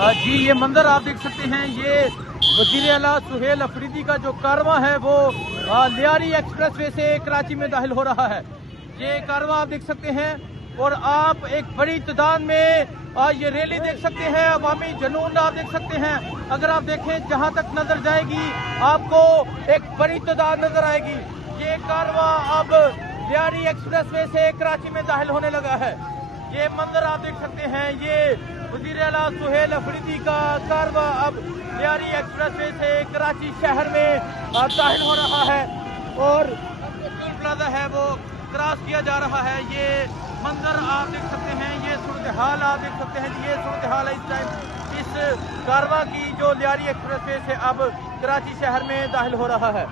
जी ये मंजर आप देख सकते हैं, ये वज़ीर आला सहेल आफरीदी का जो कारवां है वो लियारी एक्सप्रेसवे से कराची में दाखिल हो रहा है। ये कारवां आप देख सकते हैं और आप एक बड़ी तादाद में ये रैली देख सकते हैं, अवामी जुनून आप देख सकते हैं। अगर आप देखें जहां तक नजर जाएगी आपको एक बड़ी तादाद नजर आएगी। ये कारवां अब लियारी एक्सप्रेसवे से कराची में दाखिल होने लगा है। ये मंजर आप देख सकते हैं, ये वज़ीर आला सहेल आफरीदी का कारवां अब लियारी एक्सप्रेसवे से कराची शहर में दाखिल हो रहा है और टोल प्लाजा है वो क्रॉस किया जा रहा है। ये मंजर आप देख सकते हैं, ये सूरत हाल आप देख सकते हैं। ये सूरत हाल है इस टाइम इस कारवां की जो लियारी एक्सप्रेसवे से अब कराची शहर में दाखिल हो रहा है।